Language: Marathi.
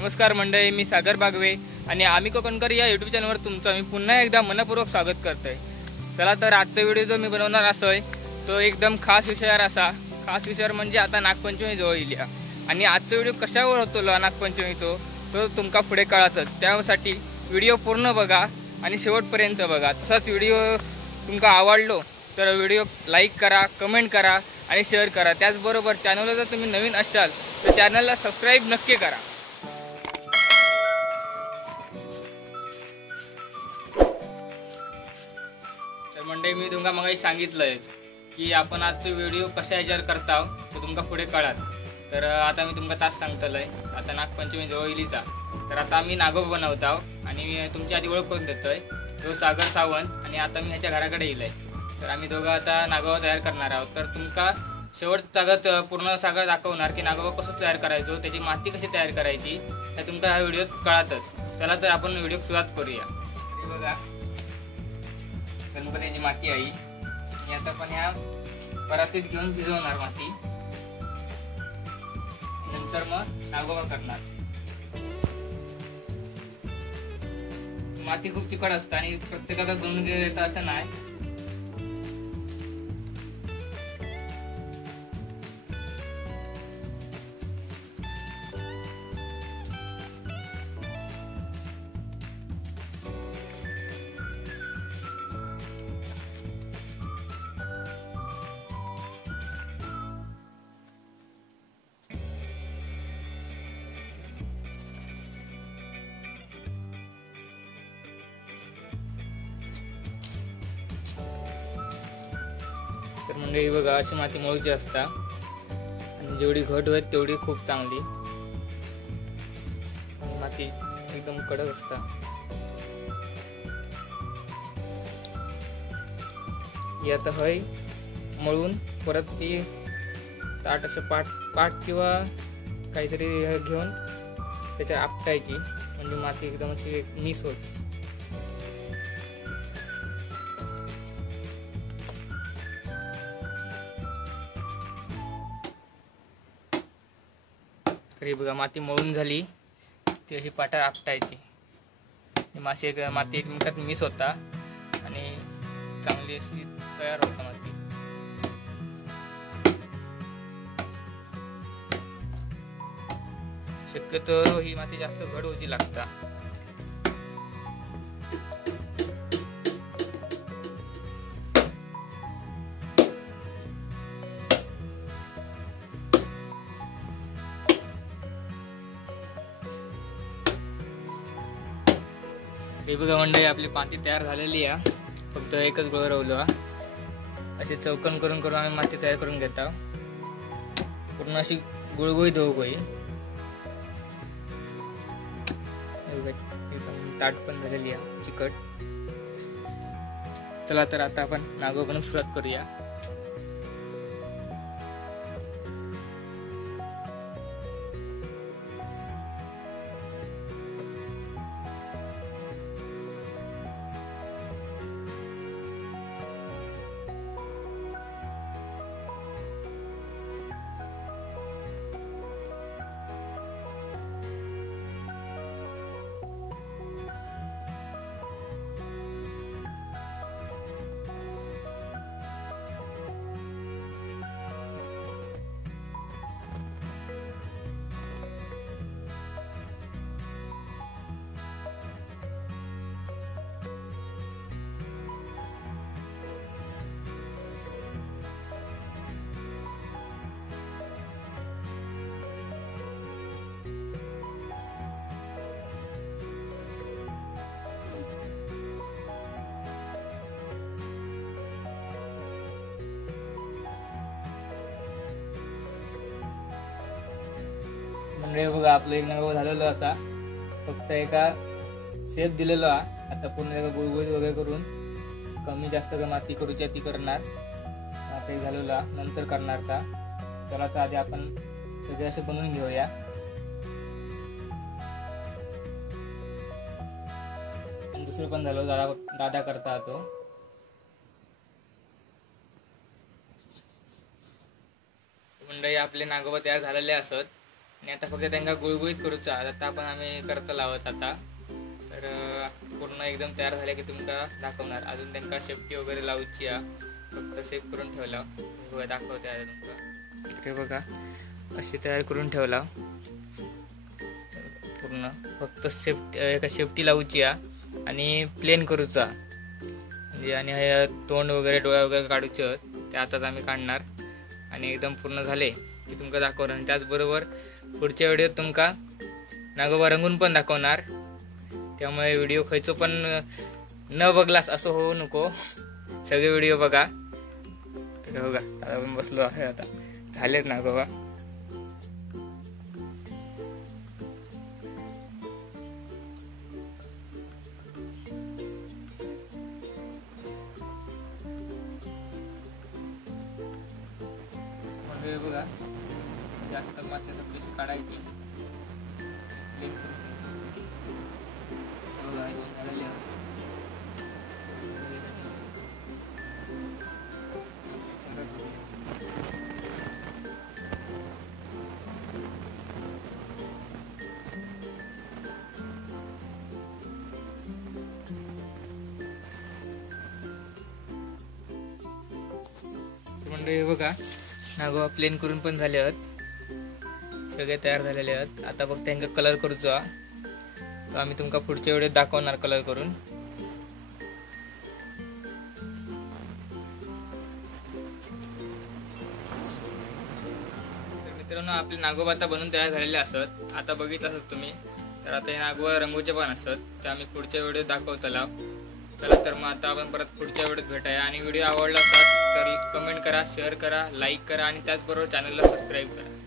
नमस्कार मंडळी, मी सागर बागवे आणि आम्ही कोकणकर या यूट्यूब चॅनलवर तुमचं मी पुन्हा एकदा मनपूर्वक स्वागत करतोय। चला तर आजचा व्हिडिओ जो मी बनवणार असोय तो एकदम खास विषयावर असा। खास विषयावर म्हणजे आता नागपंचमी जवळ येईल आणि आजचा व्हिडिओ कशावर होतो नागपंचमीचो तो तुमका पुढे कळातच। त्यासाठी व्हिडिओ पूर्ण बघा आणि शेवटपर्यंत बघा। तसाच व्हिडिओ तुमका आवडलो तर व्हिडिओ लाईक करा, कमेंट करा आणि शेअर करा। त्याचबरोबर चॅनलला जर तुम्ही नवीन असाल तर चॅनलला सबस्क्राईब नक्की करा। तर मंडळी, मी तुमका मगाशी सांगितलंय की आपण आजचा व्हिडिओ कशा ह्याच्यावर करताव तो तुमका पुढे कळात। तर आता मी तुमका तास सांगतलंय, आता नागपंचमी जवळ येईलीचा। तर आता आम्ही नागोबा बनवताव आणि तुमच्या आधी ओळख करून देतोय, तो सागर सावंत आणि आता मी ह्याच्या घराकडे येईलय। तर आम्ही दोघं आता नागोबा तयार करणार आहोत। तर तुमका शेवट तागत पूर्ण सागर दाखवणार की नागोबा कसं तयार करायचो, त्याची माती कशी तयार करायची हे तुमका ह्या व्हिडिओत कळातच। चला तर आपण व्हिडिओ सुरुवात करूया। हे बघा, गणपतीची माती आहे आणि आता पण ह्या परातीत घेऊन भिजवणार माती, नंतर मग नागोबा करणार। माती खूप चिकट असते आणि प्रत्येकाला दोन घेता असं नाही। तर म्हणजे बघा, अशी माती मळूची असता आणि जेवढी घट होईल तेवढी खूप चांगली। माती एकदम कडक असता। ही आता हय मळून परत ती ताट असं पाट किंवा काहीतरी घेऊन त्याच्यावर आपटायची, म्हणजे माती एकदम अशी मिक्स होत। तरी बघा, माती मळून झाली, ती अशी पाटावर आपटायची। माती एकमेकात मिक्स होता आणि चांगली अशी तयार होता माती। शक्यतो ही माती जास्त घड होची लागता। हे बघा मंडळी, आपली माती तयार झालेली आहे, फक्त एकच गोळ राहिलो। अशी चौकन करून करून आम्ही माती तयार करून घेता, पूर्ण अशी गुळगुळीत होऊ गई। ताट पण झालेली आहे चिकट। चला तर आता आपण नागोबा बनवून सुरुवात करूया। म्हणजे बघा, आपलं एक नागोबा झालेलो असा, फक्त एका शेप दिलेलो आहे। आता पूर्ण एका गुळगुळीत वगैरे करून कमी जास्त माती करूची ती करणार। आता एक झालेलो नंतर करणार का। चला तर आधी आपण सगळे असे बनवून घेऊया। दुसरं पण झालं, दादा करता तो। मंडळी, आपले नागोबा तयार झालेले असत। आणि आता फक्त त्यांना गुळगुळीत करूचा. आता आपण आम्ही करता लावत आता. तर पूर्ण एकदम तयार झाले की तुमका दाखवणार. अजून त्यांना सेफ्टी वगैरे लावूची फक्त सेफ करून ठेवला. बघा दाखवते आता तुमका. इकडे बघा अशी तयार करून ठेवला पूर्ण. फक्त सेफ्टी लावूची आणि प्लेन करूचा म्हणजे. आणि हे तोंड वगैरे डोळा वगैरे काढूचे ते आताच आम्ही काढणार. आणि एकदम पूर्ण झाले की तुमका दाखवणार. आणि त्याचबरोबर पुढच्या व्हिडिओत तुमका नागोबा रंगून पण दाखवणार. त्यामुळे व्हिडिओ खयचो पण न बघलास असं होऊ नको. सगळे व्हिडिओ बघा. तर बघा आता आपण बसलो आहे. आता झालेत नागोबा. बघा जास्त मातीचा पैसे काढायचे. बघा दोन झालेले म्हणजे बघा नागोबा प्लेन करून पण झाले आहेत. सगळे तयार झालेले आहेत. आता फक्त त्यांना कलर करूचा. तर आम्ही तुमका पुढच्या व्हिडिओत दाखवणार कलर करून. तर मित्रांनो आपले नागोबा आता बनवून तयार झालेले असत. आता बघितलं असत तुम्ही. तर आता हे नागोबा रंगूचे पण असत. ते आम्ही पुढच्या व्हिडिओत दाखवतला. चला तर मग आता आपण परत पुढच्या व्हिडिओत भेटूया. आणि व्हिडिओ आवडला असेल तर कमेंट करा, शेअर करा, लाईक करा आणि त्याचबरोबर चॅनलला सबस्क्राईब करा.